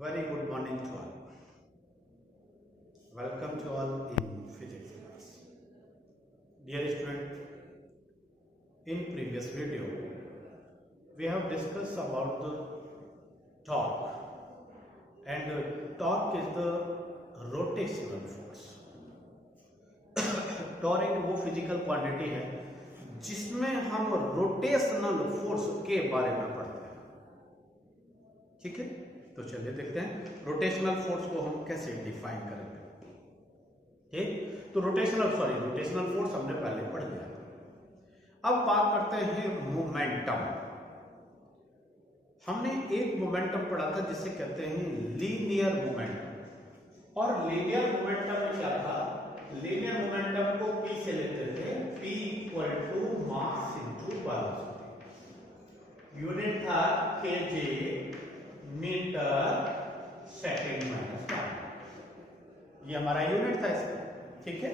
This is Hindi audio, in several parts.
Very good morning to all. Welcome to all in physics class. Dear student, in previous video we have discussed about the torque, and torque is the rotational force. Torque एक वो फिजिकल क्वांटिटी है जिसमें हम रोटेशनल फोर्स के बारे में पढ़ते हैं। ठीक है, तो चलिए देखते हैं रोटेशनल फोर्स को हम कैसे डिफाइन करेंगे। ठीक, तो रोटेशनल फोर्स हमने पहले पढ़ लिया। अब बात करते हैं मोमेंटम। हमने एक मोमेंटम पढ़ा था जिसे कहते हैं लीनियर मोमेंटम, और लीनियर मोमेंटम में क्या था, लीनियर मोमेंटम को P से लेते थे, P equal to mass into velocity. Unit था kg metre second minus time, ये हमारा यूनिट था इसका। ठीक है,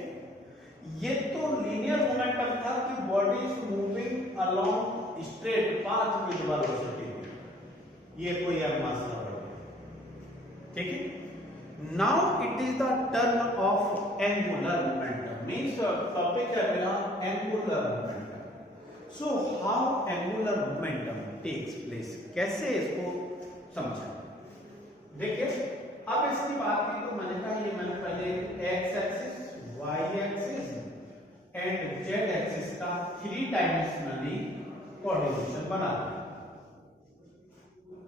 ये तो लीनियर मोमेंटम था कि body is moving along straight path with velocity, ये कोई मास ना बढ़े। ठीक है, now it is the turn of angular momentum, means topic है मेरा angular momentum. So how angular momentum takes place, कैसे इसको समझें। देखिए, अब इसकी बात की तो मैंने कहा, ये मैंने पहले x axis, y axis and z axis का 3 डायमेंशनली कोऑर्डिनेशन बना दिया।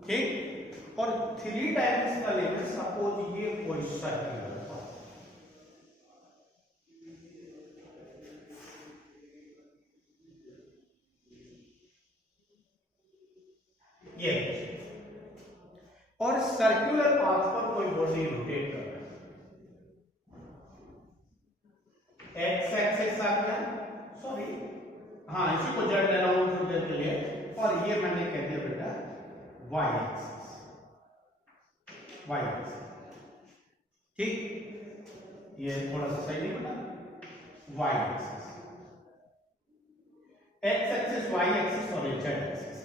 ठीक, और 3 डायमेंशनल में सपोज ये कोई सर्कल है, ये, और सर्कुलर पाथ पर कोई बॉडी रोटेट कर रहा है। एक्स एक्सिस आ गया, सॉरी हाँ इसी को जेड ले रहा हूं थोड़ी देर के लिए, और ये मैंने कह दिया बेटा वाई एक्सिस। वाई एक्सिस, ठीक, ये थोड़ा सा सही नहीं बना, Y axis, X axis, Y axis और जेड एक्सिस।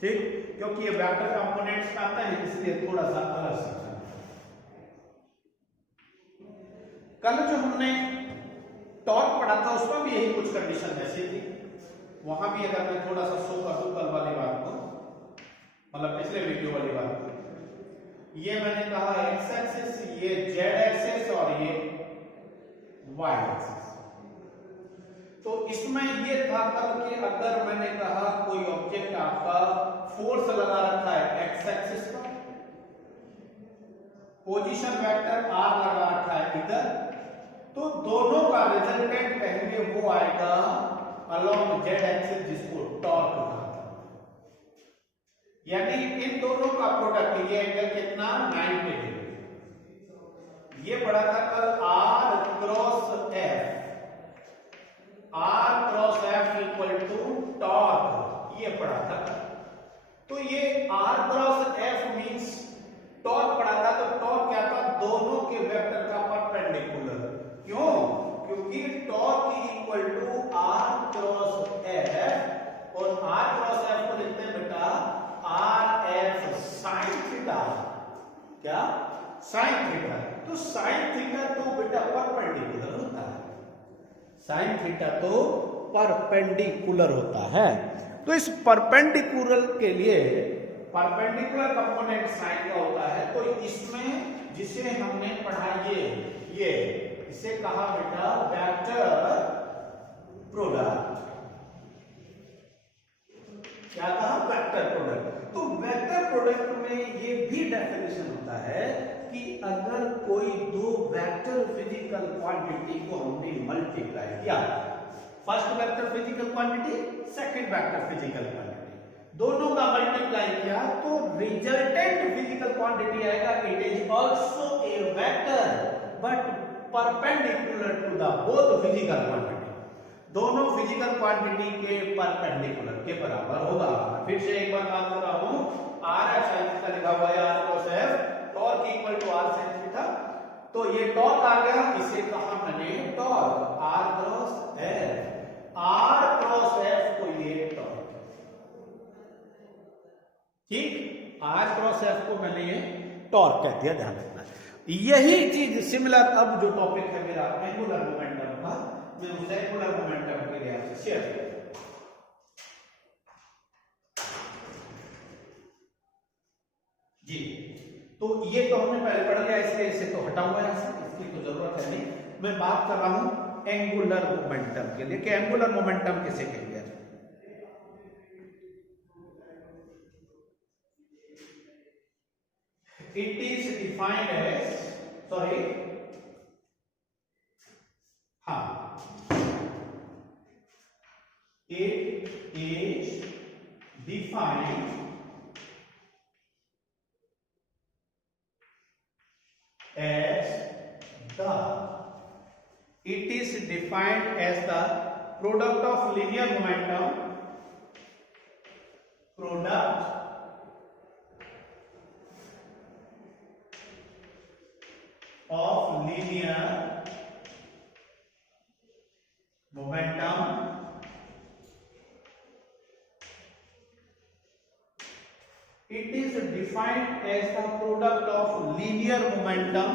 ठीक, क्योंकि ये वेक्टर कंपोनेंट्स आते हैं इसलिए थोड़ा सा अलग समझना। कल जो हमने टॉर्क पढ़ा था उसमें भी यही कुछ कंडीशन ऐसी थी, वहां भी अगर मैं थोड़ा सा शो कर दूं कल वाली बात को, मतलब पिछले वीडियो वाली बात को, ये मैंने कहा एक्स एक्सिस, ये जेड एक्सिस और ये वाई एक्सिस। तो इसमें ये था कल कि अगर मैंने कहा कोई ऑब्जेक्ट आपका फोर्स लगा रखा है एक्स एक्सिस पर, पोजीशन वेक्टर आर लगा रखा है इधर, तो दोनों का रिजल्टेंट कहेंगे वो आएगा अलोंग जेड एक्सिस, जिसको टॉर्क कहा। यानी इन दोनों का प्रोडक्ट, ये एंगल कितना 90 डिग्री। ये पढ़ा था कल R cross F, R cross F equal to torque, ये पढ़ा था। तो ये R cross F means torque पढ़ा था, तो टॉर्क क्या था, दोनों के वेक्टर का परपेंडिकुलर। क्यों, क्योंकि torque equal to R cross F, और आर क्रॉस एफ को लिखते हैं बेटा आर एफ साइन थीटा। क्या, साइन थीटा। तो साइन थीटा तो बेटा परपेंडिकुलर होता है, साइन थीटा तो परपेंडिकुलर होता है। तो इस परपेंडिकुलर के लिए परपेंडिकुलर कंपोनेंट साइन का होता है, तो इसमें जिसे हमने पढ़ा ये इसे कहा बेटा वेक्टर प्रोडक्ट। क्या कहा, वेक्टर प्रोडक्ट। तो वेक्टर प्रोडक्ट में ये भी डेफिनेशन होता है कि अगर कोई दो वेक्टर फिजिकल क्वांटिटी को हमने मल्टीप्लाई किया, first vector physical quantity, second vector physical quantity, दोनों का मल्टीप्लाई किया तो रिजल्टेंट फिजिकल क्वांटिटी आएगा। It is also a vector but perpendicular to the both physical quantity, दोनों फिजिकल क्वांटिटी के परपेंडिकुलर के बराबर होगा। फिर से एक बार बात कर रहा हूं, आर एफ साइन थीटा लिखा हुआ है, R cross F, torque equal to R sine theta. तो ये टॉर्क आ गया, इसे कहा मैंने torque, R cross F, R cross F को ये टॉर्क। ठीक, आर क्रॉस एफ को मैंने ये टॉर्क कहती है, ध्यान रखना। यही चीज सिमिलर अब जो टॉपिक है मेरा एंगुलर मोमेंटम का, मैं उस एंगुलर मोमेंटम के लिए आपसे शेयर करूंगा। जी, तो ये तो हमने पहले पढ़ लिया, इसलिए इसे तो हटा हुआ है, इसकी तो जरूरत है नहीं। मैं बात कर रहा हूं एंगुलर मोमेंटम के लिए कि एंगुलर मोमेंटम किसे कहेंगे। It is defined as, sorry, it is defined as the product of linear momentum, product of linear momentum it is defined as the product of linear momentum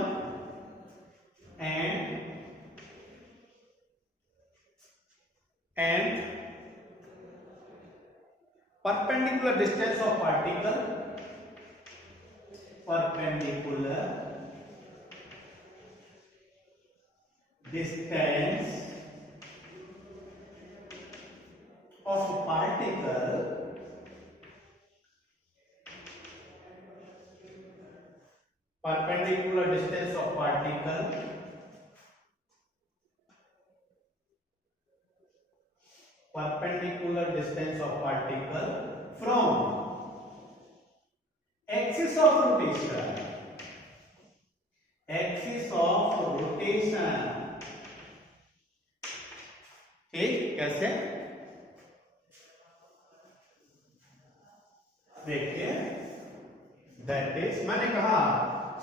and perpendicular distance of particle, perpendicular distance of particle perpendicular distance of particle perpendicular distance of particle from axis of rotation, axis of rotation। ठीक, कैसे देखिए, दैट इज, मैंने कहा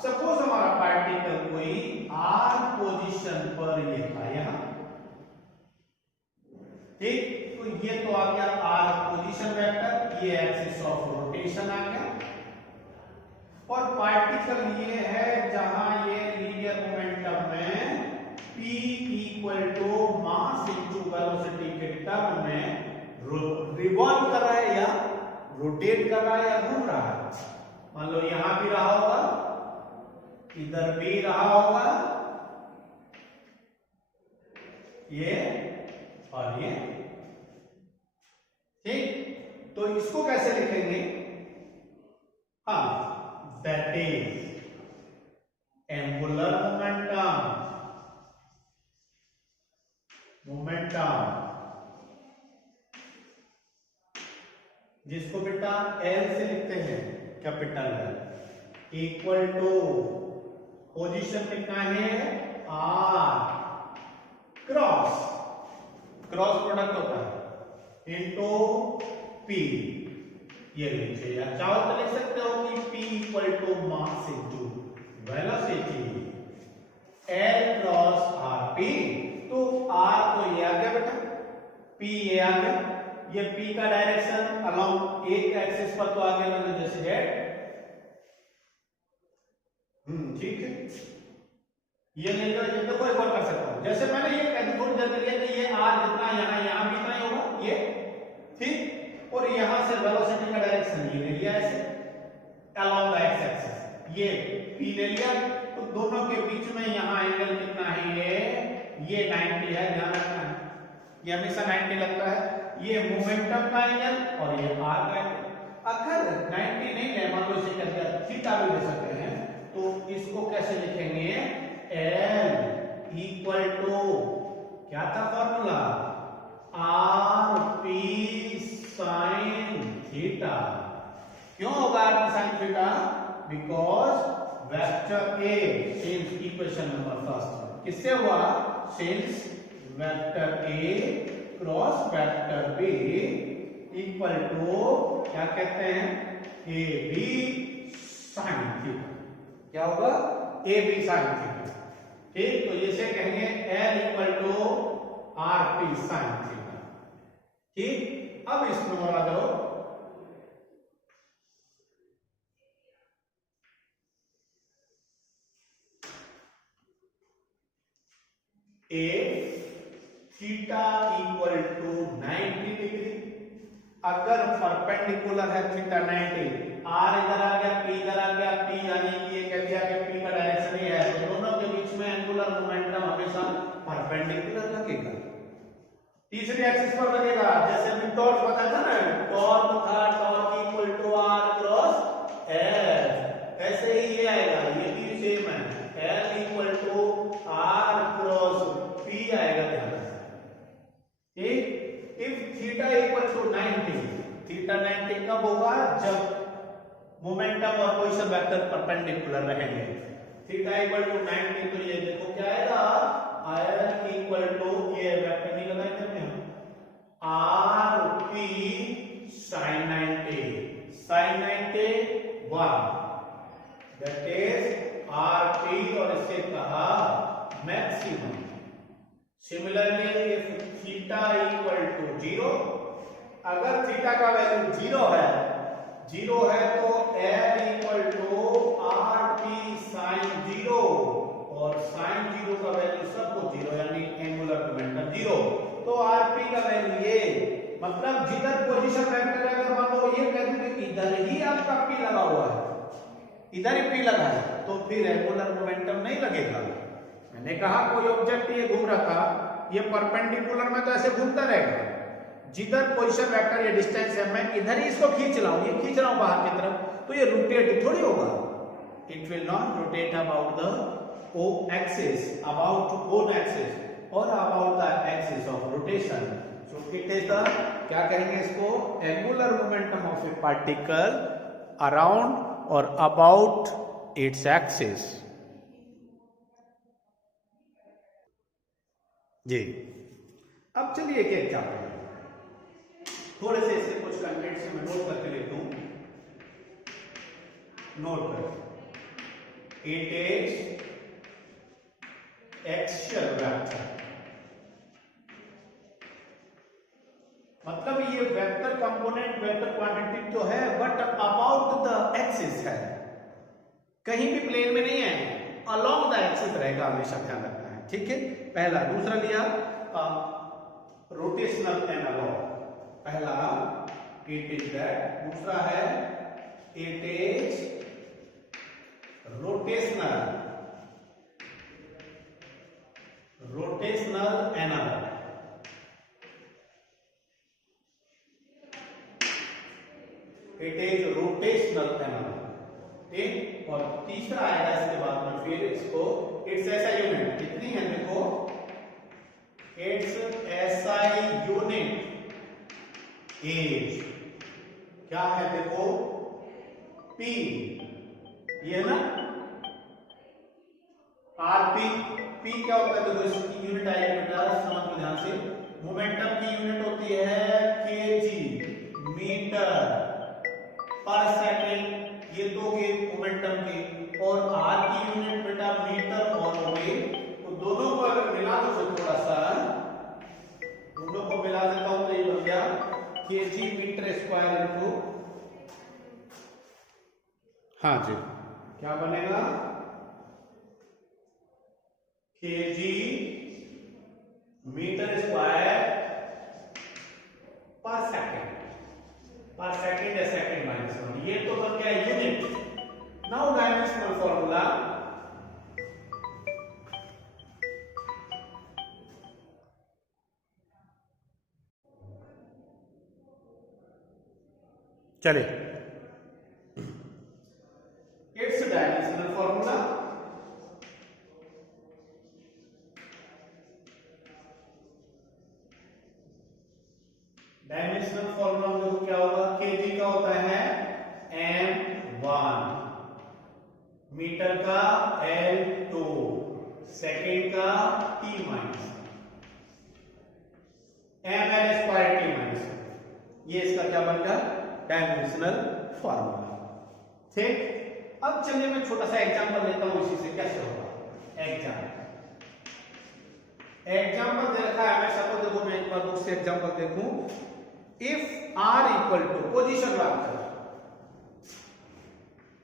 सपोज हमारा पार्टिकल कोई आर पोजीशन पर ये था यहां, ठीक, तो ये तो आ गया आर पोजीशन वेक्टर, ये एक्सिस ऑफ रोटेशन आ गया, और पार्टिकल ये है जहां ये लीनियर मोमेंटम में p equal to mass into velocity के टर्म में रिवॉल्व कर रहा है या रोटेट कर रहा है या घूम रहा है। मान लो यहां भी रहा होगा, इधर भी रहा होगा, ये और ये, ठीक, तो इसको कैसे लिखेंगे, हाँ, दैट इज एंगुलर मोमेंटम, जिसको बेटा एल से लिखते हैं, capital L, equal to position कितना है आर क्रॉस प्रोडक्ट होता है इनटू पी, ये नीचे या चाहो तो लिख सकते हो कि P equal to mass into velocity L cross R P. तो R तो ये आ गया बेटा, P ये आ गया, ये P का डायरेक्शन अलोंग एक एक्सिस पर तो आ गया मैंने जैसे जेड, ठीक है, ये नहीं तो ये तो कोई और कर सकता हूं, जैसे मैंने ये कह थोड़ी देर पहले कि ये R जितना यहां भी इतना ही होगा ये, ठीक, और यहां से वेलोसिटी का डायरेक्शन ये ले लिया ऐसे अलोंग द एक्स एक्सिस, ये P ले लिया, तो दोनों के बीच में यहां एंगल कितना है, ये 90 है, ध्यान रखना है, ये हमेशा 90 लगता है, ये मोमेंटम का एंगल और ये r का एंगल। अगर 90 नहीं है, मान लो इसे क्या दिया थीटा भी ले सकते हैं, तो इसको कैसे लिखेंगे, L इक्वल टू क्या था formula, R P sine theta. क्यों होगा R P sine theta, because vector A since equation number first किससे हुआ, since vector A cross vector B equal to क्या कहते हैं, ए बी साइन थीटा, क्या होगा, ए बी साइन थीटा, ठीक, तो इसे कहेंगे L equal to R P sine theta, ठीक। अब इसमें बना दो if theta equal to 90 degree, अगर परपेंडिकुलर है थीटा 90, आर इधर आ गया, पी इधर आ गया, पी यानी कि ये कह दिया कि पी का डायरेक्शन ये है, तो दोनों के बीच में एंगुलर मोमेंटम हमेशा परपेंडिकुलर लगेगा, तीसरी एक्सिस पर लगेगा। जैसे अभी टॉर्क बताया था ना, टॉर्क था torque equal to R cross F, ऐसे ही ये आएगा, ये भी सेम है, L equal to R cross P आएगा, ध्यान रखना। ठीक, if theta equal to 90, theta 90 कब होगा, जब मोमेंटम और पोजीशन वेक्टर परपेंडिकुलर रहेंगे। थीटा इक्वल टू 90, तो ये देखो क्या आएगा, आर इक्वल टू, ये वेक्टर नहीं लगाएंगे हम, R P sine 90, sine 90 1, that is are P, और इसे कहा maximum. Similarly if theta equal to 0, अगर थीटा का वैल्यू 0 है तो L equal to R T sine 0, और साइन 0 का वैल्यू सबको 0, यानी एंगुलर मोमेंटम 0, तो आर पी का वैल्यू ये, मतलब जिधर पोजीशन वेक्टर है, अगर मान लो ये कह दूं कि इधर ही आपका पी लगा हुआ है, इधर ही पी लगा है, तो फिर एंगुलर मोमेंटम नहीं लगेगा। मैंने कहा कोई ऑब्जेक्ट ये घूम रहा था, ये परपेंडिकुलर में तो ऐसे घूमता रहेगा, जिधर पोजीशन वेक्टर ये डिस्टेंस है, मैं इधर ही इसको खींच रहा हूं, ये खींच रहा हूं बाहर की तरफ, तो ये रोटेट थोड़ी होगा, it will not rotate about the O axis, about own axis और about the axis of rotation. So it is the, क्या कहेंगे इसको, angular momentum of a particle around और अबाउट इट्स एक्सिस। जी, अब चलिए एक एग्जाम्पल, थोड़े से इससे कुछ कंटेंट से मैं नोट करके लेता हूं, नोट कर, इट इज एक्सियल वेक्टर, मतलब ये वेक्टर कंपोनेंट वेक्टर क्वांटिटी तो है, बट अबाउट द एक्सिस है, कहीं भी प्लेन में नहीं है, अलोंग द एक्सिस रहेगा, हमेशा ध्यान रखना है। ठीक है, पहला। दूसरा लिया रोटेशनल एनालॉग, पहला इट इज दैट, दूसरा है it is rotational analogue, it is rotational analogue. ठीक, और तीसरा आएगा इसके बाद में फिर इसको, इट्स एसआई यूनिट, कितनी है देखो, इट्स एसआई यूनिट इज, क्या है देखो, पी, ये ना आरपी, पी क्या होता है देखो, इसकी यूनिट आएगी बेटा, समझ लो ध्यान से, मोमेंटम की यूनिट होती है केजी, मीटर पर सेकेंड, ये दो के मोमेंटम की, और आर की यूनिट बेटा मीटर और वेट, तो दोनों को अगर मिला दो थोड़ा सा, दोनों को मिला देता हूं तो ये बन गया केजी मीटर स्क्वायर इनटू, हाँ जी, क्या बनेगा, केजी मीटर स्क्वायर पर सेकेंड या सेकेंड माइनस 1, ये तो बन गया यूनिट। नाउ डायमेंशनल फॉर्मूला, चले, it's dimensional formula, dimensional formula में देखो क्या होगा, केजी का होता है m1, मीटर का l2, सेकेंड का t minus ml square t minus, ये इसका क्या बन गया, डायमेंशनल फॉर्मूला। ठीक, अब चलिए मैं छोटा सा एग्जांपल लेता हूं, इसी से कैसे होगा एग्जांपल दे रखा है हमेशा, को देखो मैं एक बार दूसरे एग्जांपल देखूं, if r equal to position vector,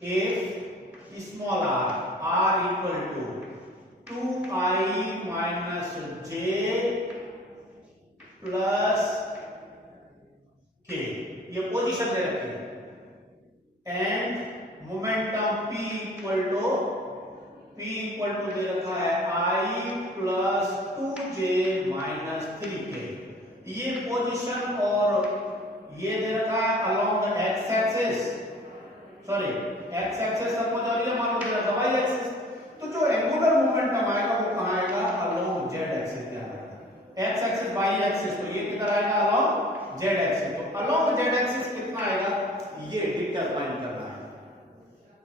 if small r equal to 2i minus J plus K, ये पोजीशन दे रखी है। And momentum p equal to दे रखा है i plus 2j minus 3k। ये पोजीशन और ये दे रखा है along the x axis, sorry x axis suppose और ये मान लो दे रखा वाई एक्सिस। तो जो एंगुलर मोमेंटम आएगा वो कहां आएगा? अलोंग जेड एक्सिस पे आएगा। एक्स एक्सिस वाई एक्सिस, तो ये किधर आएगा? Along Z axis. तो अलोंग जेड एक्सिस कितना आएगा ये डिटरमाइन करना है।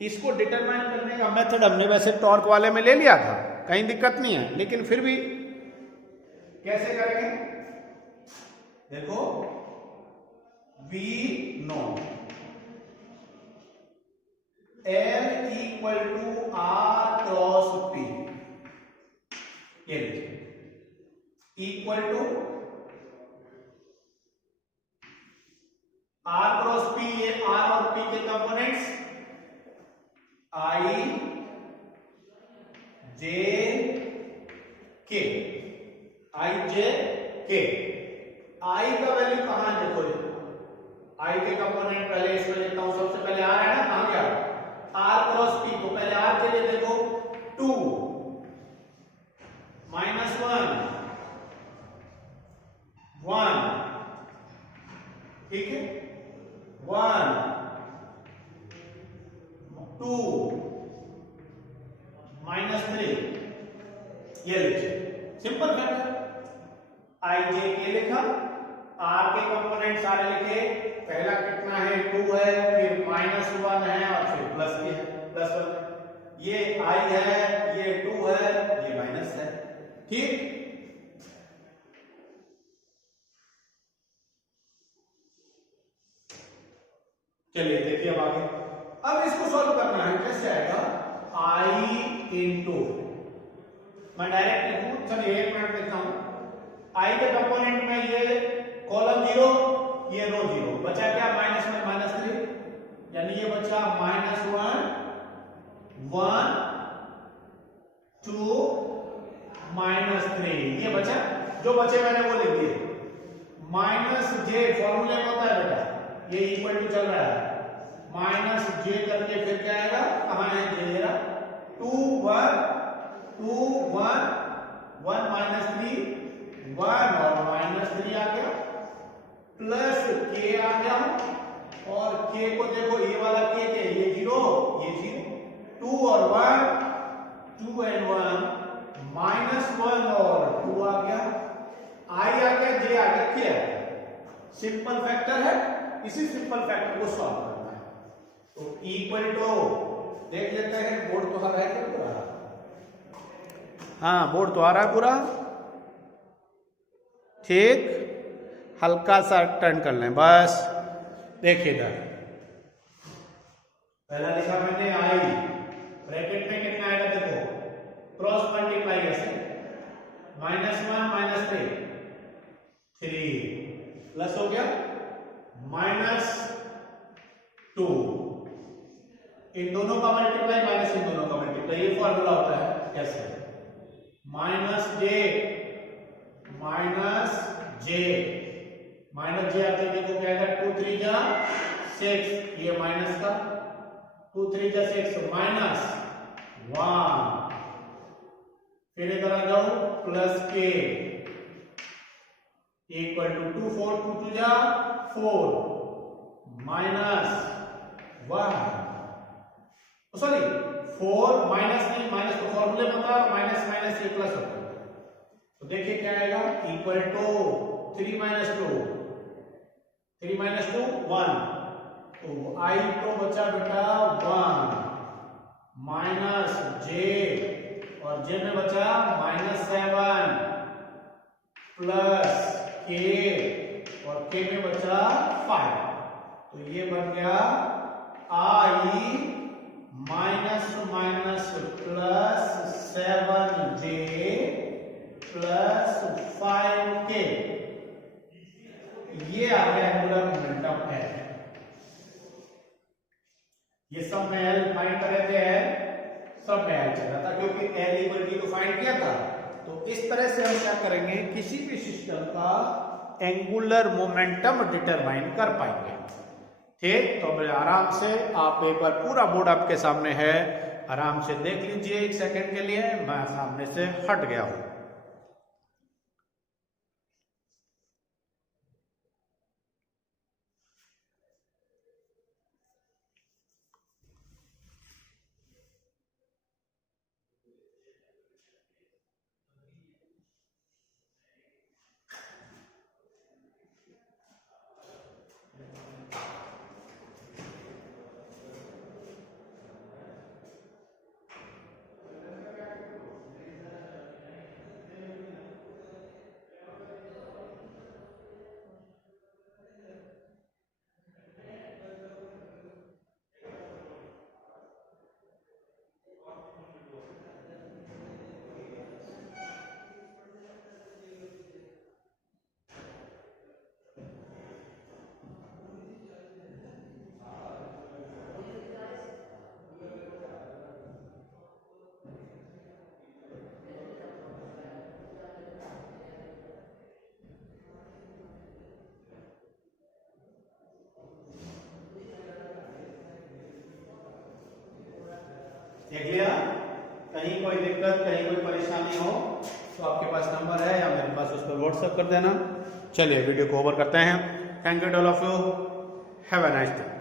इसको डिटरमाइन करने का मेथड हमने वैसे टॉर्क वाले में ले लिया था, कहीं दिक्कत नहीं है, लेकिन फिर भी कैसे करेंगे? देखो V know L equal to R cross P, ये equal to R cross P, ये R और P के components I J K, I J K। I का वैल्यू कहां है? देखो I के कंपोनेंट पहले इसमें लिखता हूं, सबसे पहले R है ना, कहां गया? R क्रॉस P, तो पहले R के लिए देखो 2 माइनस 1 1, ठीक है, 1 2 माइनस 3, ये लिखिए simple factor. I J K लिखा, R के कंपोनेंट सारे लिखे, पहला कितना है? 2 है, फिर माइनस 1 है और फिर प्लस के है, प्लस 1। ये I है, ये 2 है, ये माइनस है, ठीक। चलिए देखिए अब आगे। अब इसको सॉल्व करना है, कैसे आएगा? I इंटू, मैं डायरेक्ट लिखूं, चलिए 1 मिनट लिखता हूं। I के कंपोनेंट में ये कॉलम 0, ये रो 0, बचा क्या? माइनस में माइनस 3, यानी ये बचा माइनस 1 1 2 माइनस 3, ये बचा। जो बचे मैंने वो लिख दिए। माइनस जे फॉर्मूले में होता है बेटा, ये इक्वल टू चल रहा है, माइनस जे करके फिर क्या आएगा? कहां है जे? 2 1 2 1 1 माइनस 3 1 और माइनस 3 आ गया, प्लस के आ गया, और के को देखो, ये वाला के ये 0, ये 0, 2 और 1 2 एंड 1 माइनस 1 और 2 आ गया, I आ गया, जे आ गया, के आ गया। सिंपल फैक्टर है, इसी सिंपल फैक्टर को सॉल्व करना है। तो इक्वल टू देख लेते हैं, बोर्ड तो आ रहा है क्या पूरा? हाँ, बोर्ड तो आ रहा है पूरा, ठीक। हल्का सा टर्न कर लें बस। देखिएगा, पहला लिखा मैंने I, ब्रैकेट में कितना आएगा? देखो क्रॉस मल्टीप्लाई ऐसे, माइनस 1 माइनस 3 प्लस हो गया माइनस 2, इन दोनों का मल्टीप्लाई माइनस इन दोनों का मल्टीप्लाई, ये फॉर्मूला होता है। कैसे? माइनस जे आते देखो क्या आएगा? 2 3 जा 6, ये माइनस का 2 3 जा 6 माइनस 1, फिर इधर आ जाओ प्लस के इक्वल टू 2 4 2 2 जा 4 माइनस 1, सॉरी 4 माइनस नहीं, माइनस तो फॉर्मूले में था, माइनस माइनस ये प्लस होता है। तो देखिए क्या आएगा? इक्वल टू 3 माइनस 2 3 माइनस 2 1, तो I तो बचा बेटा 1 माइनस जे, और जे में बचा माइनस 7 प्लस के, और के में बचा 5, तो ये बन गया I minus minus plus 7j plus 5k, ये आ गया एंगुलर मोमेंटम L। ये सब में L फाइंड करे थे, सब में एल चल रहा था क्योंकि एल इक्वल टू को फाइंड किया था। तो इस तरह से हम क्या करेंगे, किसी भी सिस्टम का एंगुलर मोमेंटम डिटरमाइन कर पाएंगे। ठीक, तो आराम से आप एक बार पूरा बोर्ड आपके सामने है, आराम से देख लीजिए। एक सेकंड के लिए मैं सामने से हट गया हूं। देख लिया, कहीं कोई दिक्कत, कहीं कोई परेशानी हो तो आपके पास नंबर है या मेरे पास, उस पर व्हाट्सएप कर देना। चलिए वीडियो को ओवर करते हैं। Thank you all of you, have a nice day.